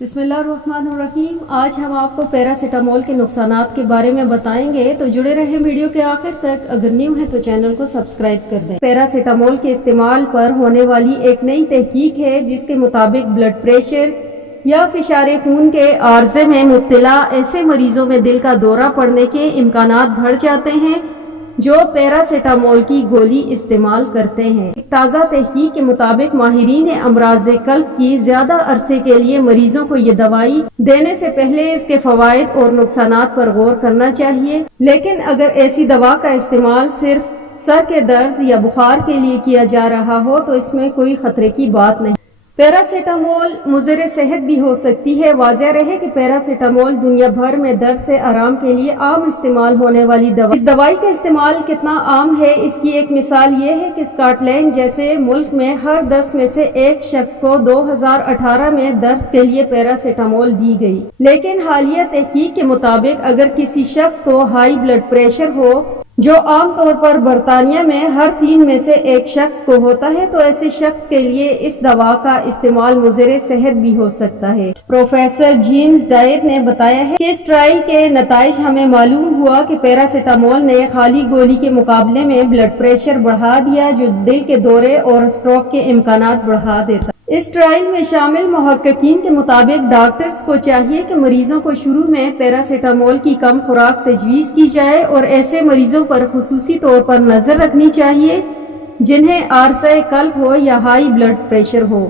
बिस्मिल्लाहिर्रहमानिर्रहीम। आज हम आपको पैरासीटामोल के नुकसानात के बारे में बताएंगे, तो जुड़े रहे वीडियो के आखिर तक। अगर न्यू है तो चैनल को सब्सक्राइब कर दें। पैरासीटामोल के इस्तेमाल पर होने वाली एक नई तहकीक है, जिसके मुताबिक ब्लड प्रेशर या फिशारे खून के आर्जे में मुब्तला ऐसे मरीजों में दिल का दौरा पड़ने के इम्कानात बढ़ जाते हैं जो पैरासीटामोल की गोली इस्तेमाल करते हैं। एक ताज़ा तहकीक के मुताबिक माहिरीन अमराज़े कल्ब की ज्यादा अरसे के लिए मरीजों को ये दवाई देने से पहले इसके फवायद और नुकसानात पर गौर करना चाहिए। लेकिन अगर ऐसी दवा का इस्तेमाल सिर्फ सर के दर्द या बुखार के लिए किया जा रहा हो तो इसमें कोई खतरे की बात नहीं। पैरासीटामोल मुज़र सेहत भी हो सकती है। वाज़ेह रहे कि पैरासीटामोल दुनिया भर में दर्द से आराम के लिए आम इस्तेमाल होने वाली दवा। इस दवाई का इस्तेमाल कितना आम है, इसकी एक मिसाल ये है कि स्कॉटलैंड जैसे मुल्क में हर 10 में से एक शख्स को 2018 में दर्द के लिए पैरासीटामोल दी गई। लेकिन हालिया तहकीक के मुताबिक अगर किसी शख्स को हाई ब्लड प्रेशर हो, जो आम तौर पर बरतानिया में हर 3 में से एक शख्स को होता है, तो ऐसे शख्स के लिए इस दवा का इस्तेमाल मुज़र सेहत भी हो सकता है। प्रोफेसर जेम्स डायर ने बताया है कि इस ट्रायल के नताइज हमें मालूम हुआ कि पैरासीटामोल ने खाली गोली के मुकाबले में ब्लड प्रेशर बढ़ा दिया, जो दिल के दौरे और स्ट्रोक के इम्कानात बढ़ा देता। इस ट्रायल में शामिल मुहक्किकीन के मुताबिक डॉक्टर्स को चाहिए कि मरीजों को शुरू में पैरासीटामोल की कम खुराक तजवीज़ की जाए और ऐसे मरीजों पर खुसूसी तौर पर नजर रखनी चाहिए जिन्हें आर्ज़े कल्ब हो या हाई ब्लड प्रेशर हो।